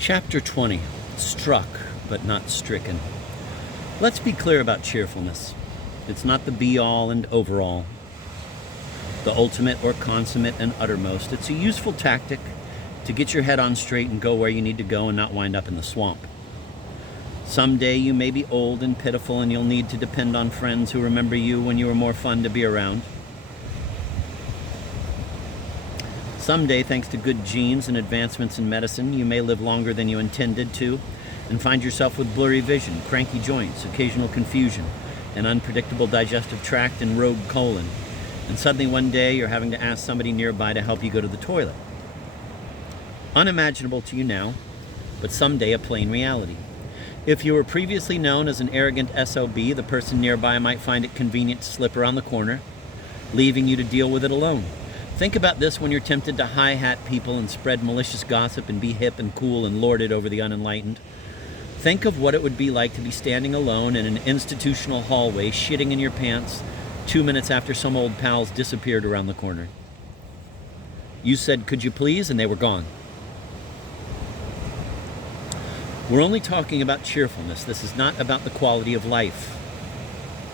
Chapter 20, Struck but Not Stricken. Let's be clear about cheerfulness. It's not the be-all and overall, the ultimate or consummate and uttermost. It's a useful tactic to get your head on straight and go where you need to go and not wind up in the swamp. Someday you may be old and pitiful and you'll need to depend on friends who remember you when you were more fun to be around. Someday, thanks to good genes and advancements in medicine, you may live longer than you intended to and find yourself with blurry vision, cranky joints, occasional confusion, an unpredictable digestive tract, and rogue colon. And suddenly one day you're having to ask somebody nearby to help you go to the toilet. Unimaginable to you now, but someday a plain reality. If you were previously known as an arrogant SOB, the person nearby might find it convenient to slip around the corner, leaving you to deal with it alone. Think about this when you're tempted to hi-hat people and spread malicious gossip and be hip and cool and lord it over the unenlightened. Think of what it would be like to be standing alone in an institutional hallway, shitting in your pants 2 minutes after some old pals disappeared around the corner. You said, "Could you please?" and they were gone. We're only talking about cheerfulness. This is not about the quality of life.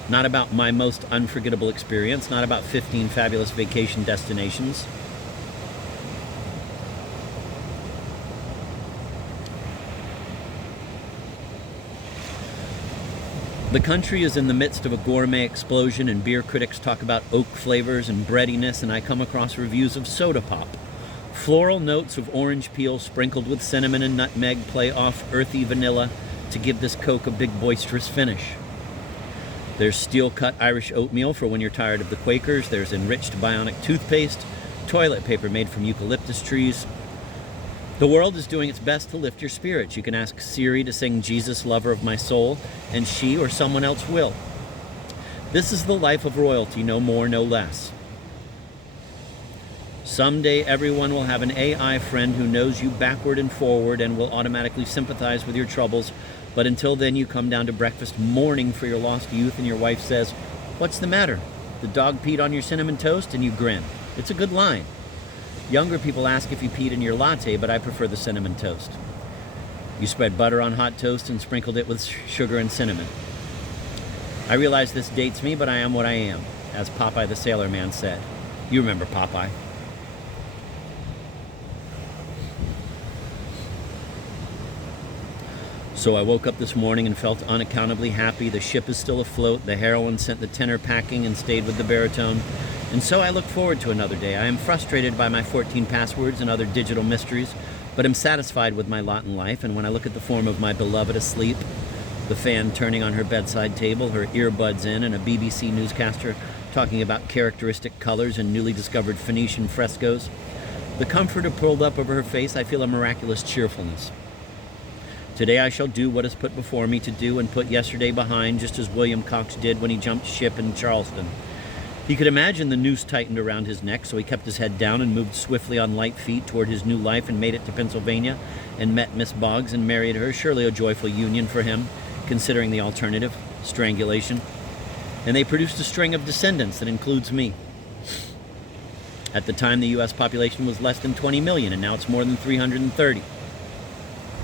Not about my most unforgettable experience, not about 15 fabulous vacation destinations. The country is in the midst of a gourmet explosion, and beer critics talk about oak flavors and breadiness, and I come across reviews of soda pop. Floral notes of orange peel sprinkled with cinnamon and nutmeg play off earthy vanilla to give this Coke a big boisterous finish. There's steel-cut Irish oatmeal for when you're tired of the Quakers. There's enriched bionic toothpaste, toilet paper made from eucalyptus trees. The world is doing its best to lift your spirits. You can ask Siri to sing "Jesus, Lover of My Soul," and she or someone else will. This is the life of royalty, no more, no less. Someday everyone will have an AI friend who knows you backward and forward and will automatically sympathize with your troubles. But until then, you come down to breakfast mourning for your lost youth, and your wife says, "What's the matter? The dog peed on your cinnamon toast?" and you grin. It's a good line. Younger people ask if you peed in your latte, but I prefer the cinnamon toast. You spread butter on hot toast and sprinkled it with sugar and cinnamon. I realize this dates me, but I am what I am, as Popeye the Sailor Man said. You remember Popeye. So I woke up this morning and felt unaccountably happy. The ship is still afloat. The heroine sent the tenor packing and stayed with the baritone. And so I look forward to another day. I am frustrated by my 14 passwords and other digital mysteries, but am satisfied with my lot in life. And when I look at the form of my beloved asleep, the fan turning on her bedside table, her earbuds in, and a BBC newscaster talking about characteristic colors and newly discovered Phoenician frescoes, the comforter pulled up over her face, I feel a miraculous cheerfulness. Today I shall do what is put before me to do and put yesterday behind, just as William Cox did when he jumped ship in Charleston. He could imagine the noose tightened around his neck, so he kept his head down and moved swiftly on light feet toward his new life and made it to Pennsylvania and met Miss Boggs and married her, surely a joyful union for him, considering the alternative, strangulation. And they produced a string of descendants that includes me. At the time, the U.S. population was less than 20 million, and now it's more than 330.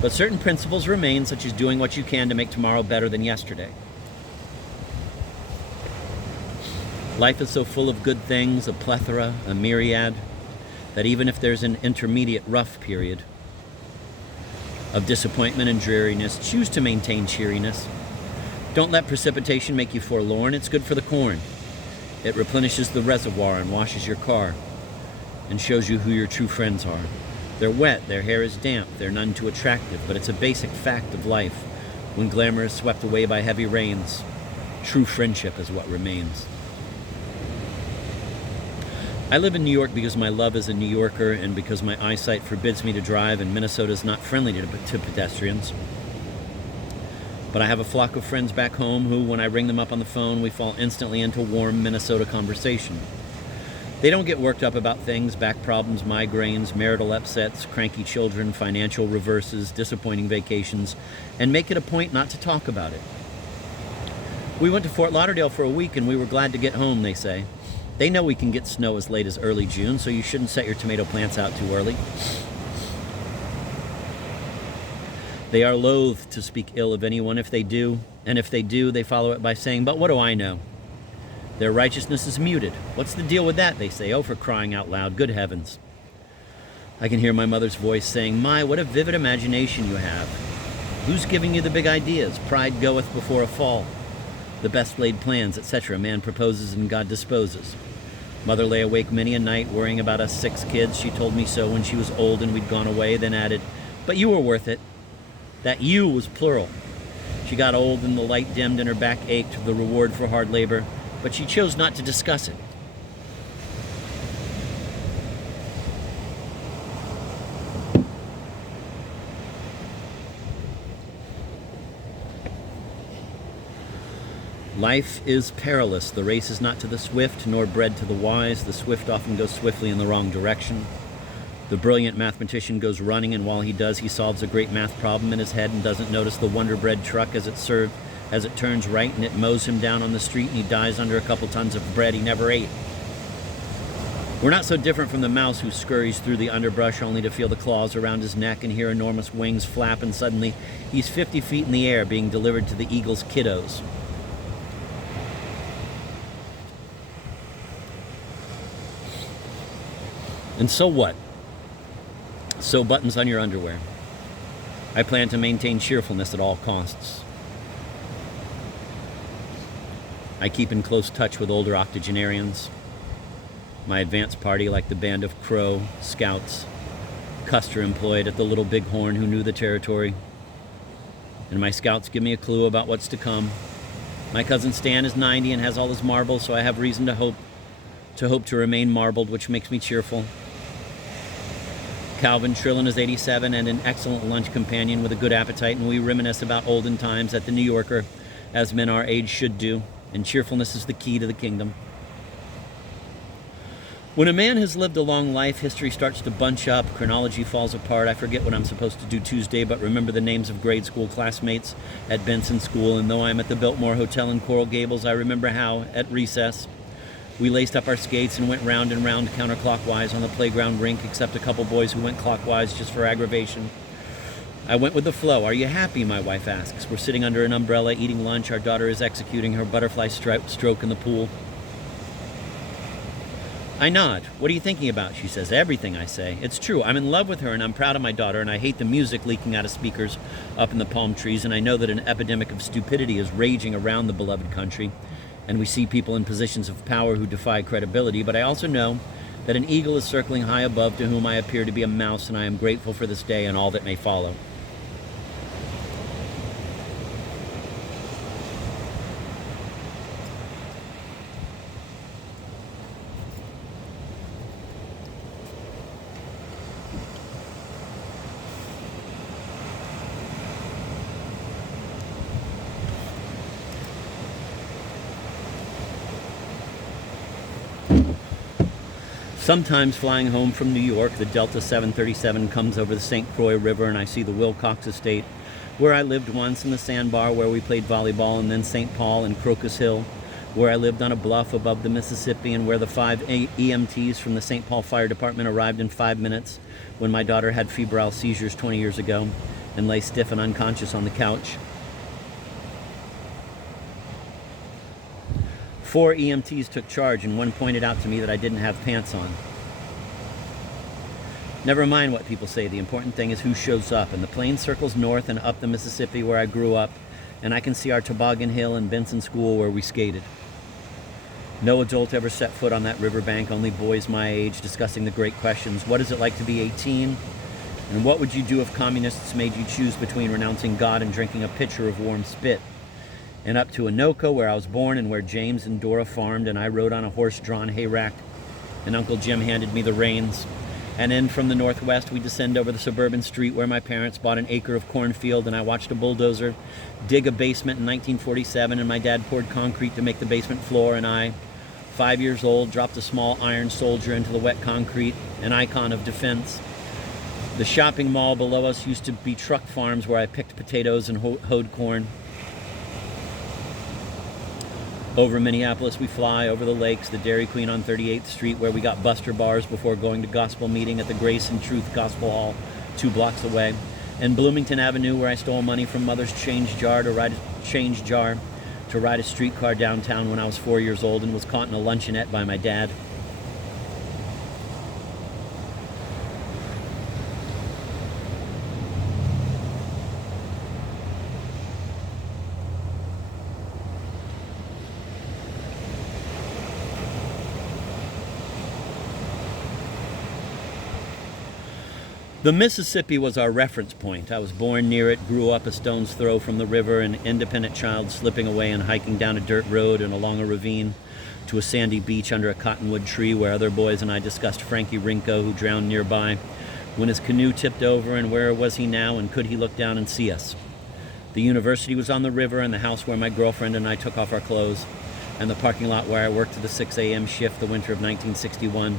But certain principles remain, such as doing what you can to make tomorrow better than yesterday. Life is so full of good things, a plethora, a myriad, that even if there's an intermediate rough period of disappointment and dreariness, choose to maintain cheeriness. Don't let precipitation make you forlorn. It's good for the corn. It replenishes the reservoir and washes your car and shows you who your true friends are. They're wet, their hair is damp, they're none too attractive, but it's a basic fact of life. When glamour is swept away by heavy rains, true friendship is what remains. I live in New York because my love is a New Yorker and because my eyesight forbids me to drive, and Minnesota is not friendly to pedestrians. But I have a flock of friends back home who, when I ring them up on the phone, we fall instantly into warm Minnesota conversation. They don't get worked up about things, back problems, migraines, marital upsets, cranky children, financial reverses, disappointing vacations, and make it a point not to talk about it. We went to Fort Lauderdale for a week and we were glad to get home, they say. They know we can get snow as late as early June, so you shouldn't set your tomato plants out too early. They are loath to speak ill of anyone if they do, and if they do, they follow it by saying, "But what do I know?" Their righteousness is muted. "What's the deal with that?" they say. "Oh, for crying out loud, good heavens." I can hear my mother's voice saying, "My, what a vivid imagination you have. Who's giving you the big ideas? Pride goeth before a fall. The best laid plans, etc. Man proposes and God disposes." Mother lay awake many a night worrying about us 6 kids. She told me so when she was old and we'd gone away, then added, "But you were worth it." That "you" was plural. She got old and the light dimmed and her back ached, the reward for hard labor, but she chose not to discuss it. Life is perilous. The race is not to the swift, nor bred to the wise. The swift often goes swiftly in the wrong direction. The brilliant mathematician goes running, and while he does, he solves a great math problem in his head and doesn't notice the Wonder Bread truck as it turns right and it mows him down on the street, and he dies under a couple tons of bread he never ate. We're not so different from the mouse who scurries through the underbrush only to feel the claws around his neck and hear enormous wings flap, and suddenly he's 50 feet in the air being delivered to the eagle's kiddos. And so what? Sew buttons on your underwear. I plan to maintain cheerfulness at all costs. I keep in close touch with older octogenarians. My advance party, like the band of Crow, Scouts, Custer employed at the Little Bighorn who knew the territory. And my Scouts give me a clue about what's to come. My cousin Stan is 90 and has all his marbles, so I have reason to hope to remain marbled, which makes me cheerful. Calvin Trillin is 87 and an excellent lunch companion with a good appetite, and we reminisce about olden times at the New Yorker, as men our age should do, and cheerfulness is the key to the kingdom. When a man has lived a long life, history starts to bunch up, chronology falls apart. I forget what I'm supposed to do Tuesday, but remember the names of grade school classmates at Benson School, and though I'm at the Biltmore Hotel in Coral Gables, I remember how, at recess, we laced up our skates and went round and round counterclockwise on the playground rink, except a couple boys who went clockwise just for aggravation. I went with the flow. "Are you happy?" my wife asks. We're sitting under an umbrella eating lunch. Our daughter is executing her butterfly stroke in the pool. I nod. "What are you thinking about?" she says. "Everything," I say. It's true. I'm in love with her and I'm proud of my daughter, and I hate the music leaking out of speakers up in the palm trees, and I know that an epidemic of stupidity is raging around the beloved country, and we see people in positions of power who defy credibility, but I also know that an eagle is circling high above to whom I appear to be a mouse, and I am grateful for this day and all that may follow. Sometimes flying home from New York, the Delta 737 comes over the St. Croix River, and I see the Wilcox Estate, where I lived once, in the sandbar where we played volleyball, and then St. Paul and Crocus Hill, where I lived on a bluff above the Mississippi, and where the 5 EMTs from the St. Paul Fire Department arrived in 5 minutes when my daughter had febrile seizures 20 years ago and lay stiff and unconscious on the couch. 4 EMTs took charge, and one pointed out to me that I didn't have pants on. Never mind what people say, the important thing is who shows up, and the plane circles north and up the Mississippi where I grew up, and I can see our Toboggan Hill and Benson School where we skated. No adult ever set foot on that riverbank, only boys my age discussing the great questions. What is it like to be 18? And what would you do if communists made you choose between renouncing God and drinking a pitcher of warm spit? And up to Anoka, where I was born and where James and Dora farmed, and I rode on a horse-drawn hayrack, and Uncle Jim handed me the reins. And then from the northwest, we descend over the suburban street where my parents bought an acre of cornfield, and I watched a bulldozer dig a basement in 1947, and my dad poured concrete to make the basement floor, and I, 5 years old, dropped a small iron soldier into the wet concrete, an icon of defense. The shopping mall below us used to be truck farms where I picked potatoes and hoed corn. Over Minneapolis we fly, over the lakes, the Dairy Queen on 38th Street where we got Buster bars before going to gospel meeting at the Grace and Truth Gospel Hall 2 blocks away. And Bloomington Avenue, where I stole money from Mother's change jar to ride a streetcar downtown when I was 4 years old and was caught in a luncheonette by my dad. The Mississippi was our reference point. I was born near it, grew up a stone's throw from the river, an independent child slipping away and hiking down a dirt road and along a ravine to a sandy beach under a cottonwood tree where other boys and I discussed Frankie Rinko, who drowned nearby, when his canoe tipped over, and where was he now, and could he look down and see us? The university was on the river, and the house where my girlfriend and I took off our clothes, and the parking lot where I worked the 6 a.m. shift the winter of 1961.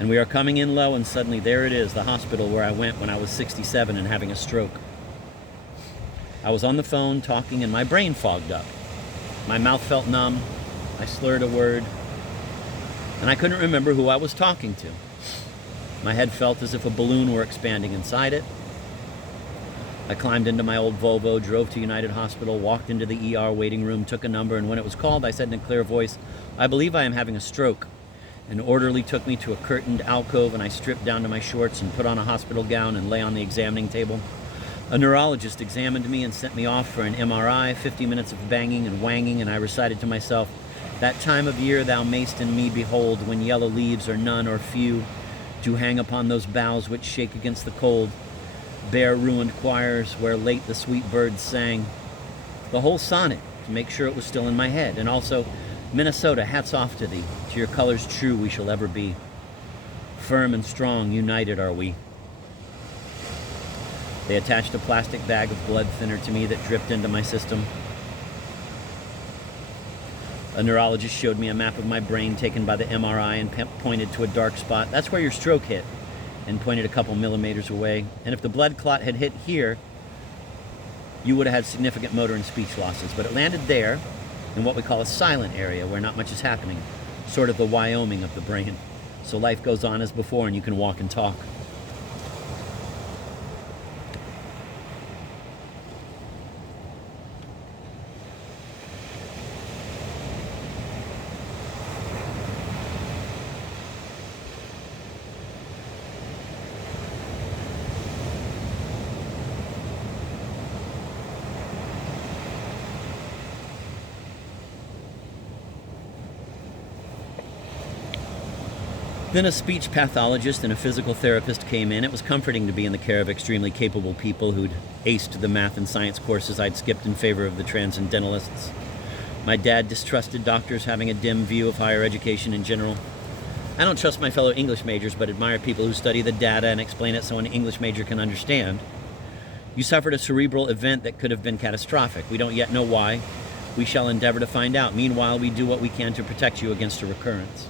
And we are coming in low, and suddenly there it is, the hospital where I went when I was 67 and having a stroke. I was on the phone talking, and my brain fogged up. My mouth felt numb. I slurred a word, and I couldn't remember who I was talking to. My head felt as if a balloon were expanding inside it. I climbed into my old Volvo, drove to United Hospital, walked into the ER waiting room, took a number, and when it was called, I said in a clear voice, "I believe I am having a stroke." An orderly took me to a curtained alcove, and I stripped down to my shorts and put on a hospital gown and lay on the examining table. A neurologist examined me and sent me off for an MRI, 50 minutes of banging and wanging, and I recited to myself, "That time of year thou mayst in me behold, when yellow leaves are none or few, to hang upon those boughs which shake against the cold, bare ruined choirs where late the sweet birds sang." The whole sonnet, to make sure it was still in my head, and also, "Minnesota, hats off to thee, to your colors true we shall ever be. Firm and strong, united are we." They attached a plastic bag of blood thinner to me that dripped into my system. A neurologist showed me a map of my brain taken by the MRI and pointed to a dark spot. "That's where your stroke hit," and pointed a couple millimeters away. "And if the blood clot had hit here, you would have had significant motor and speech losses. But it landed there, in what we call a silent area where not much is happening, sort of the Wyoming of the brain. So life goes on as before and you can walk and talk." Then a speech pathologist and a physical therapist came in. It was comforting to be in the care of extremely capable people who'd aced the math and science courses I'd skipped in favor of the transcendentalists. My dad distrusted doctors, having a dim view of higher education in general. I don't trust my fellow English majors, but admire people who study the data and explain it so an English major can understand. "You suffered a cerebral event that could have been catastrophic. We don't yet know why. We shall endeavor to find out. Meanwhile, we do what we can to protect you against a recurrence."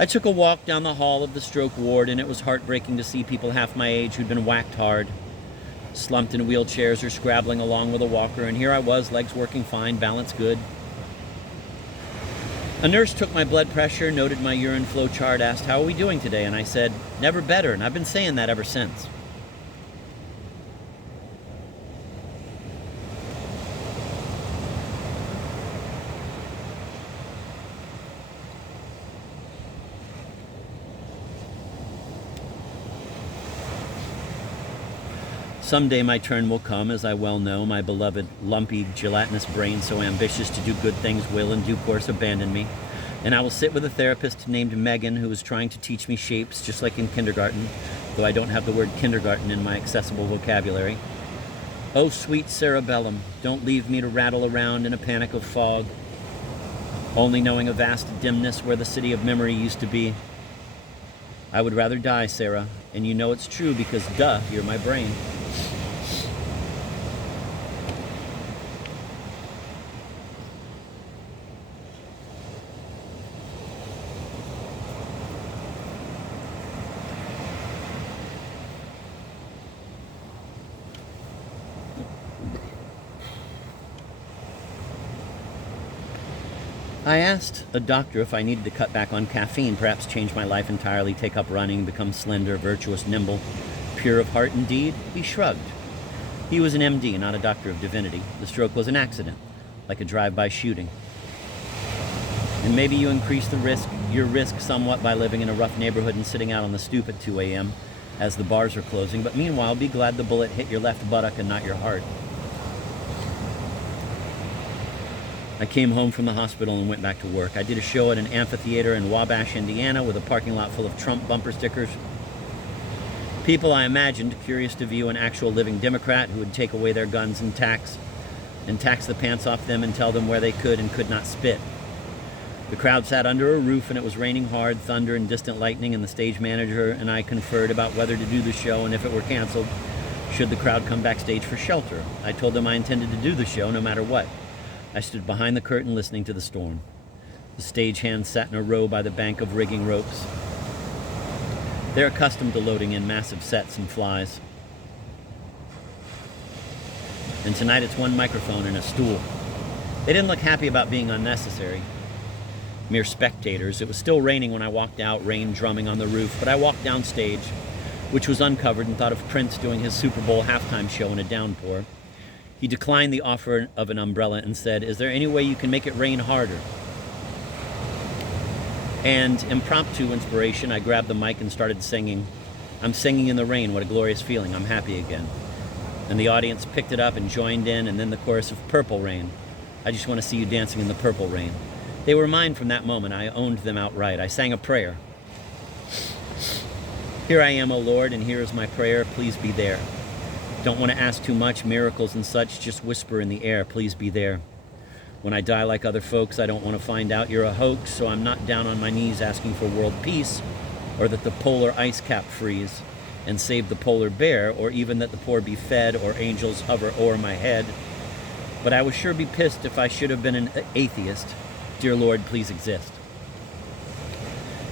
I took a walk down the hall of the stroke ward, and it was heartbreaking to see people half my age who'd been whacked hard, slumped in wheelchairs or scrabbling along with a walker, and here I was, legs working fine, balance good. A nurse took my blood pressure, noted my urine flow chart, asked, "How are we doing today?" And I said, "Never better," and I've been saying that ever since. Someday my turn will come, as I well know. My beloved, lumpy, gelatinous brain, so ambitious to do good things, will in due course abandon me. And I will sit with a therapist named Megan, who is trying to teach me shapes, just like in kindergarten, though I don't have the word kindergarten in my accessible vocabulary. "Oh, sweet cerebellum, don't leave me to rattle around in a panic of fog, only knowing a vast dimness where the city of memory used to be. I would rather die, Sarah, and you know it's true because, duh, you're my brain." I asked a doctor if I needed to cut back on caffeine, perhaps change my life entirely, take up running, become slender, virtuous, nimble, Pure of heart and deed, he shrugged. He was an MD, not a doctor of divinity. The stroke was an accident, like a drive-by shooting. And maybe you increase your risk somewhat by living in a rough neighborhood and sitting out on the stoop at 2 a.m. as the bars are closing, but meanwhile, be glad the bullet hit your left buttock and not your heart. I came home from the hospital and went back to work. I did a show at an amphitheater in Wabash, Indiana, with a parking lot full of Trump bumper stickers. People, I imagined, curious to view an actual living Democrat who would take away their guns and tax the pants off them and tell them where they could and could not spit. The crowd sat under a roof, and it was raining hard, thunder and distant lightning, and the stage manager and I conferred about whether to do the show and if it were canceled, should the crowd come backstage for shelter. I told them I intended to do the show no matter what. I stood behind the curtain listening to the storm. The stagehands sat in a row by the bank of rigging ropes. They're accustomed to loading in massive sets and flies. And tonight it's one microphone and a stool. They didn't look happy about being unnecessary. Mere spectators. It was still raining when I walked out, rain drumming on the roof, but I walked downstage, which was uncovered, and thought of Prince doing his Super Bowl halftime show in a downpour. He declined the offer of an umbrella and said, "Is there any way you can make it rain harder?" And impromptu inspiration, I grabbed the mic and started singing. I'm singing in the rain, what a glorious feeling, I'm happy again. And the audience picked it up and joined in, and then the chorus of Purple Rain. I just want to see you dancing in the purple rain. They were mine from that moment. I owned them outright. I sang a prayer. Here I am, O Lord, and here is my prayer. Please be there. Don't want to ask too much, miracles and such, just whisper in the air, please be there. When I die like other folks, I don't want to find out you're a hoax, so I'm not down on my knees asking for world peace, or that the polar ice cap freeze and save the polar bear, or even that the poor be fed, or angels hover o'er my head. But I would sure be pissed if I should have been an atheist. Dear Lord, please exist.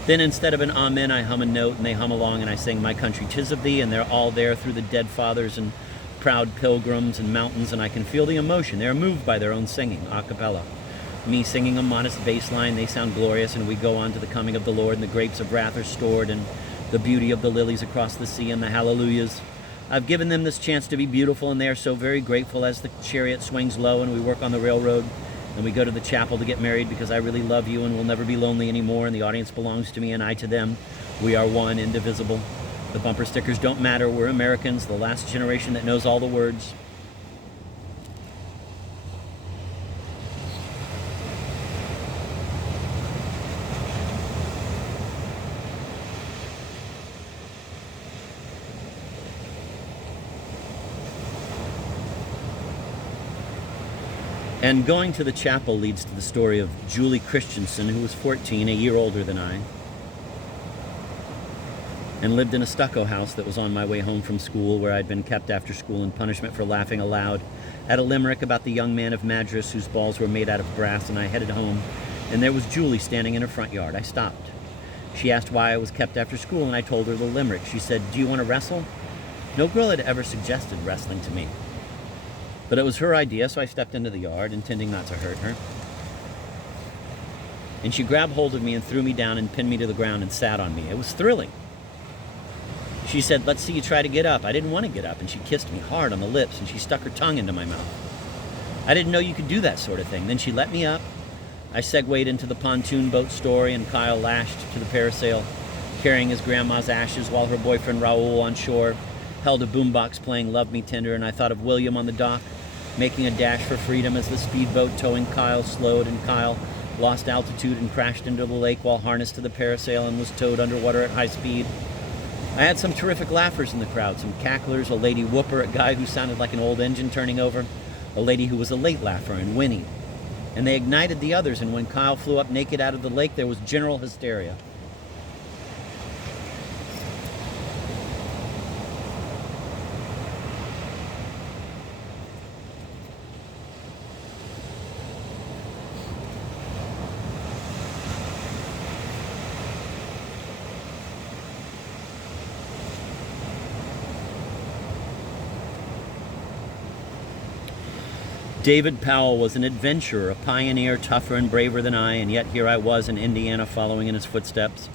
Then instead of an amen, I hum a note, and they hum along, and I sing My Country 'Tis of Thee, and they're all there through the dead fathers and proud pilgrims and mountains, and I can feel the emotion. They're moved by their own singing, a cappella. Me singing a modest bass line, they sound glorious, and we go on to the coming of the Lord, and the grapes of wrath are stored, and the beauty of the lilies across the sea, and the hallelujahs. I've given them this chance to be beautiful, and they are so very grateful as the chariot swings low, and we work on the railroad, and we go to the chapel to get married because I really love you and will never be lonely anymore, and the audience belongs to me and I to them. We are one, indivisible. The bumper stickers don't matter. We're Americans, the last generation that knows all the words. And going to the chapel leads to the story of Julie Christensen, who was 14, a year older than I, and lived in a stucco house that was on my way home from school, where I'd been kept after school in punishment for laughing aloud at a limerick about the young man of Madras whose balls were made out of brass, and I headed home, and there was Julie standing in her front yard. I stopped. She asked why I was kept after school, and I told her the limerick. She said, "Do you want to wrestle?" No girl had ever suggested wrestling to me. But it was her idea, so I stepped into the yard, intending not to hurt her. And she grabbed hold of me and threw me down and pinned me to the ground and sat on me. It was thrilling. She said, "Let's see you try to get up." I didn't want to get up, and she kissed me hard on the lips, and she stuck her tongue into my mouth. I didn't know you could do that sort of thing. Then she let me up. I segued into the pontoon boat story, and Kyle lashed to the parasail, carrying his grandma's ashes, while her boyfriend Raoul on shore held a boombox playing Love Me Tender, and I thought of William on the dock, making a dash for freedom as the speedboat towing Kyle slowed, and Kyle lost altitude and crashed into the lake while harnessed to the parasail and was towed underwater at high speed. I had some terrific laughers in the crowd, some cacklers, a lady whooper, a guy who sounded like an old engine turning over, a lady who was a late laugher, and Winnie. And they ignited the others, and when Kyle flew up naked out of the lake, there was general hysteria. David Powell was an adventurer, a pioneer, tougher and braver than I, and yet here I was in Indiana following in his footsteps.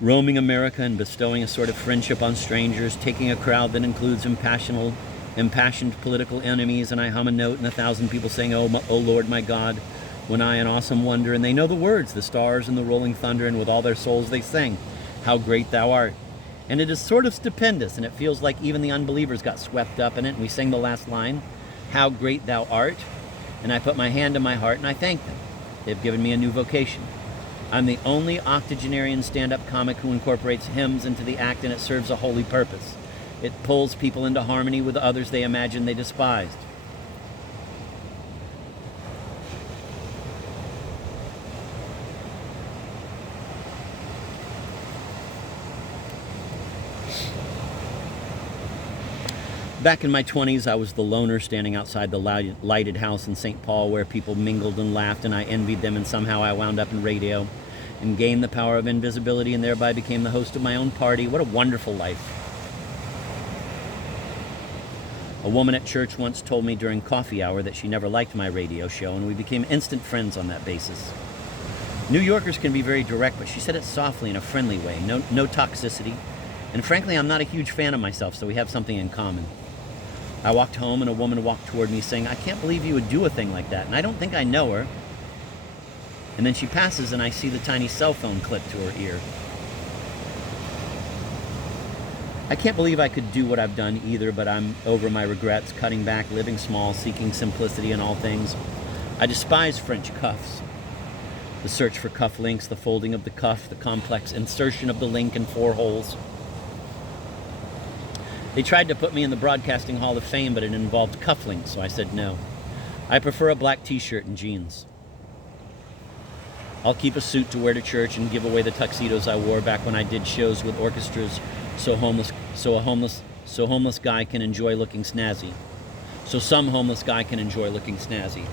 roaming America and bestowing a sort of friendship on strangers, taking a crowd that includes impassioned political enemies, and I hum a note and 1,000 people saying, oh Lord, my God, when I in awesome wonder, and they know the words, the stars and the rolling thunder, and with all their souls they sing, how great thou art. And it is sort of stupendous, and it feels like even the unbelievers got swept up in it, and we sing the last line, how great thou art, and I put my hand to my heart and I thank them. They've given me a new vocation. I'm the only octogenarian stand-up comic who incorporates hymns into the act, and it serves a holy purpose. It pulls people into harmony with others they imagined they despised. Back in my 20s, I was the loner standing outside the lighted house in St. Paul where people mingled and laughed, and I envied them, and somehow I wound up in radio and gained the power of invisibility and thereby became the host of my own party. What a wonderful life. A woman at church once told me during coffee hour that she never liked my radio show, and we became instant friends on that basis. New Yorkers can be very direct, but she said it softly in a friendly way, no toxicity. And frankly, I'm not a huge fan of myself, so we have something in common. I walked home and a woman walked toward me saying, I can't believe you would do a thing like that, and I don't think I know her. And then she passes and I see the tiny cell phone clipped to her ear. I can't believe I could do what I've done either, but I'm over my regrets, cutting back, living small, seeking simplicity in all things. I despise French cuffs. The search for cuff links, the folding of the cuff, the complex insertion of the link in 4 holes. They tried to put me in the Broadcasting Hall of Fame, but it involved cufflinks, so I said no. I prefer a black t-shirt and jeans. I'll keep a suit to wear to church and give away the tuxedos I wore back when I did shows with orchestras so a homeless guy can enjoy looking snazzy. So some homeless guy can enjoy looking snazzy.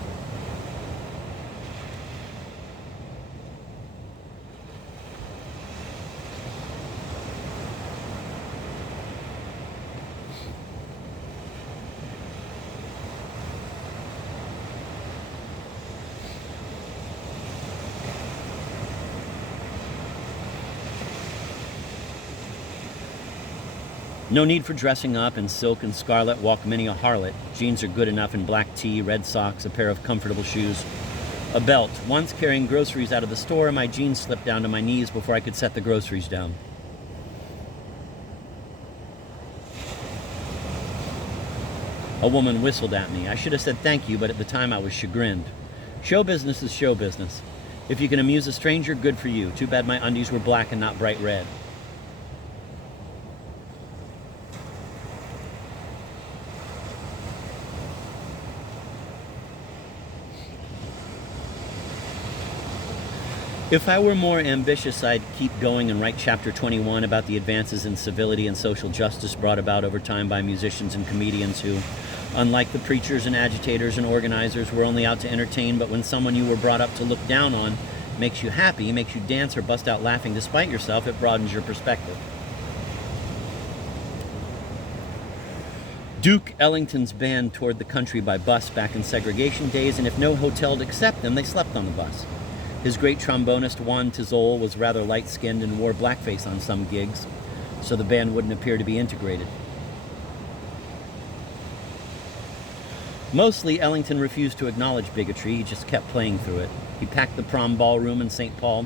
No need for dressing up in silk and scarlet, walk many a harlot. Jeans are good enough in black tee, red socks, a pair of comfortable shoes, a belt. Once carrying groceries out of the store, my jeans slipped down to my knees before I could set the groceries down. A woman whistled at me. I should have said thank you, but at the time I was chagrined. Show business is show business. If you can amuse a stranger, good for you. Too bad my undies were black and not bright red. If I were more ambitious, I'd keep going and write chapter 21 about the advances in civility and social justice brought about over time by musicians and comedians who, unlike the preachers and agitators and organizers, were only out to entertain, but when someone you were brought up to look down on makes you happy, makes you dance or bust out laughing despite yourself, it broadens your perspective. Duke Ellington's band toured the country by bus back in segregation days, and if no hotel to accept them, they slept on the bus. His great trombonist, Juan Tizol, was rather light-skinned and wore blackface on some gigs, so the band wouldn't appear to be integrated. Mostly, Ellington refused to acknowledge bigotry, he just kept playing through it. He packed the prom ballroom in St. Paul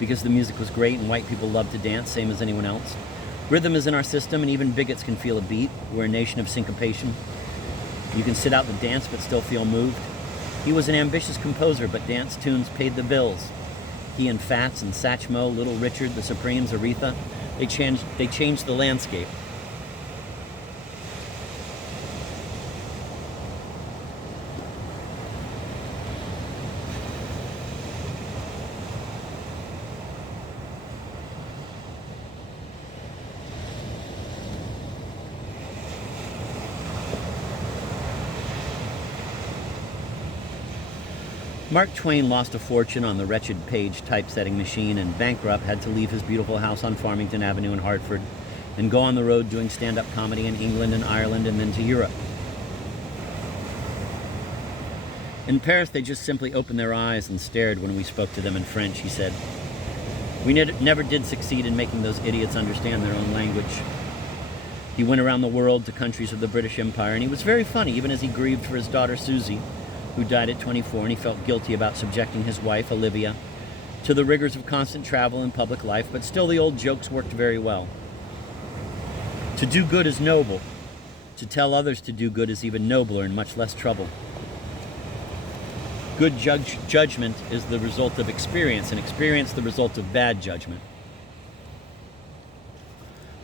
because the music was great and white people loved to dance, same as anyone else. Rhythm is in our system, and even bigots can feel a beat. We're a nation of syncopation. You can sit out the dance but still feel moved. He was an ambitious composer, but dance tunes paid the bills. He and Fats and Satchmo, Little Richard, the Supremes, Aretha, they changed the landscape. Mark Twain lost a fortune on the wretched Page typesetting machine, and bankrupt had to leave his beautiful house on Farmington Avenue in Hartford and go on the road doing stand-up comedy in England and Ireland and then to Europe. In Paris, they just simply opened their eyes and stared when we spoke to them in French, he said. We never did succeed in making those idiots understand their own language. He went around the world to countries of the British Empire, and he was very funny, even as he grieved for his daughter Susie, who died at 24, and he felt guilty about subjecting his wife, Olivia, to the rigors of constant travel and public life, but still the old jokes worked very well. To do good is noble. To tell others to do good is even nobler and much less trouble. Good judgment is the result of experience, and experience the result of bad judgment.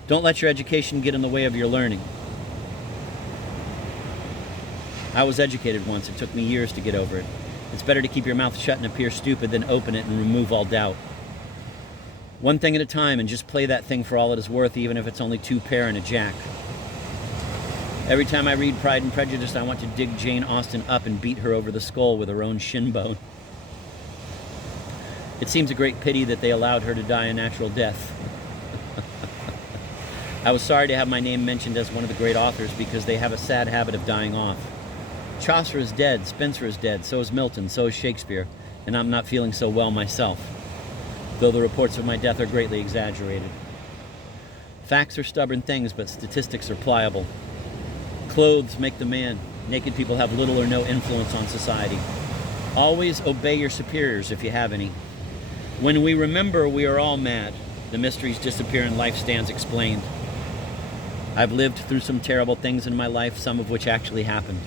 Don't let your education get in the way of your learning. I was educated once. It took me years to get over it. It's better to keep your mouth shut and appear stupid than open it and remove all doubt. One thing at a time, and just play that thing for all it is worth, even if it's only 2 pair and a jack. Every time I read Pride and Prejudice, I want to dig Jane Austen up and beat her over the skull with her own shin bone. It seems a great pity that they allowed her to die a natural death. I was sorry to have my name mentioned as one of the great authors because they have a sad habit of dying off. Chaucer is dead, Spencer is dead, so is Milton, so is Shakespeare, and I'm not feeling so well myself, though the reports of my death are greatly exaggerated. Facts are stubborn things, but statistics are pliable. Clothes make the man. Naked people have little or no influence on society. Always obey your superiors if you have any. When we remember we are all mad, the mysteries disappear and life stands explained. I've lived through some terrible things in my life, some of which actually happened.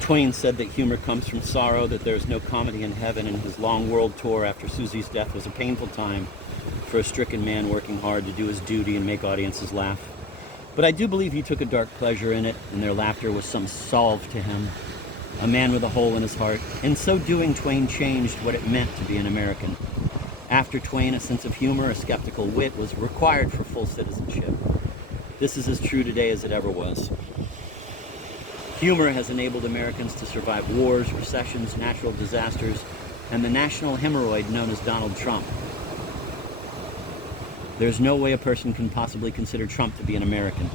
Twain said that humor comes from sorrow, that there is no comedy in heaven, and his long world tour after Susie's death was a painful time for a stricken man working hard to do his duty and make audiences laugh. But I do believe he took a dark pleasure in it, and their laughter was some salve to him, a man with a hole in his heart. In so doing, Twain changed what it meant to be an American. After Twain, a sense of humor, a skeptical wit was required for full citizenship. This is as true today as it ever was. Humor has enabled Americans to survive wars, recessions, natural disasters, and the national hemorrhoid known as Donald Trump. There's no way a person can possibly consider Trump to be an American.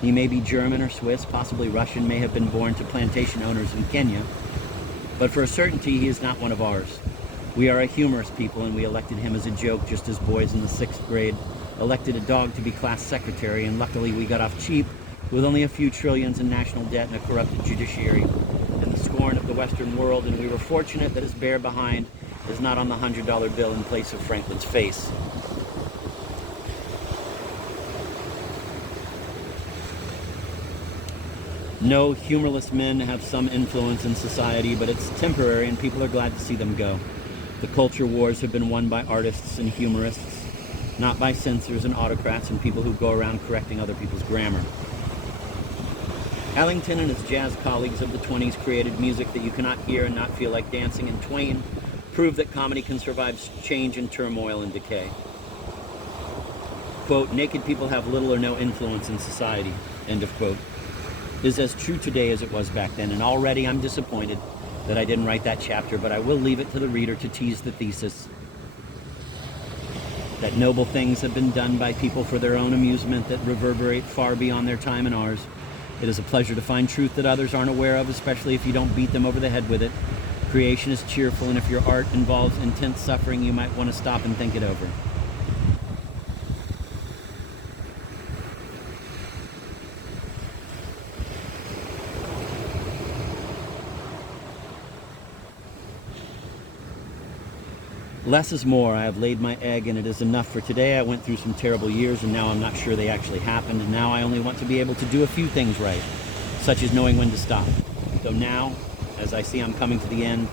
He may be German or Swiss, possibly Russian, may have been born to plantation owners in Kenya, but for a certainty he is not one of ours. We are a humorous people, and we elected him as a joke, just as boys in the 6th grade elected a dog to be class secretary, and luckily we got off cheap with only a few trillions in national debt and a corrupted judiciary and the scorn of the Western world, and we were fortunate that his bare behind is not on the $100 bill in place of Franklin's face. No, humorless men have some influence in society, but it's temporary and people are glad to see them go. The culture wars have been won by artists and humorists, not by censors and autocrats and people who go around correcting other people's grammar. Ellington and his jazz colleagues of the 20s created music that you cannot hear and not feel like dancing, and Twain proved that comedy can survive change and turmoil and decay. Quote, naked people have little or no influence in society, end of quote, is as true today as it was back then, and already I'm disappointed that I didn't write that chapter, but I will leave it to the reader to tease the thesis. That noble things have been done by people for their own amusement that reverberate far beyond their time and ours. It is a pleasure to find truth that others aren't aware of, especially if you don't beat them over the head with it. Creation is cheerful, and if your art involves intense suffering, you might want to stop and think it over. Less is more. I have laid my egg, and it is enough for today. I went through some terrible years, and now I'm not sure they actually happened, and now I only want to be able to do a few things right, such as knowing when to stop. So now, as I see I'm coming to the end,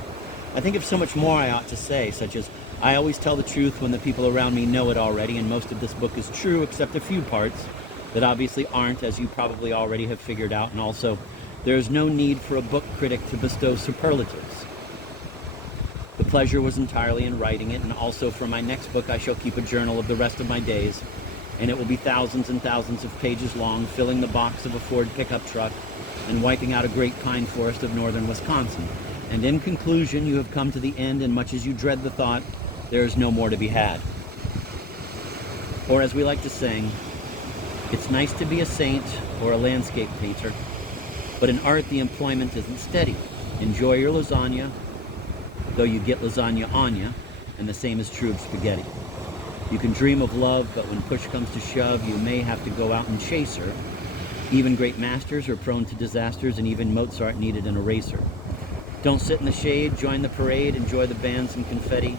I think of so much more I ought to say, such as, I always tell the truth when the people around me know it already, and most of this book is true, except a few parts that obviously aren't, as you probably already have figured out, and also, there is no need for a book critic to bestow superlatives. The pleasure was entirely in writing it, and also for my next book I shall keep a journal of the rest of my days, and it will be thousands and thousands of pages long, filling the box of a Ford pickup truck and wiping out a great pine forest of northern Wisconsin. And in conclusion, you have come to the end, and much as you dread the thought, there is no more to be had. Or as we like to sing, it's nice to be a saint or a landscape painter, but in art the employment isn't steady. Enjoy your lasagna, though you get lasagna on ya, and the same is true of spaghetti. You can dream of love, but when push comes to shove, you may have to go out and chase her. Even great masters are prone to disasters, and even Mozart needed an eraser. Don't sit in the shade, join the parade, enjoy the bands and confetti.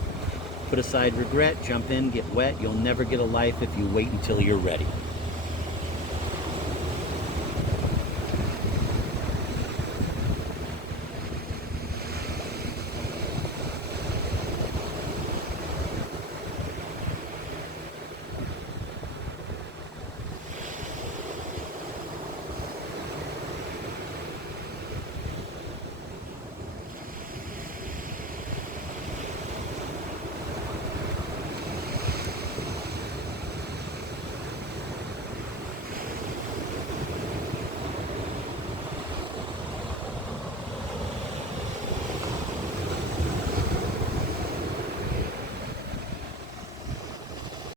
Put aside regret, jump in, get wet. You'll never get a life if you wait until you're ready.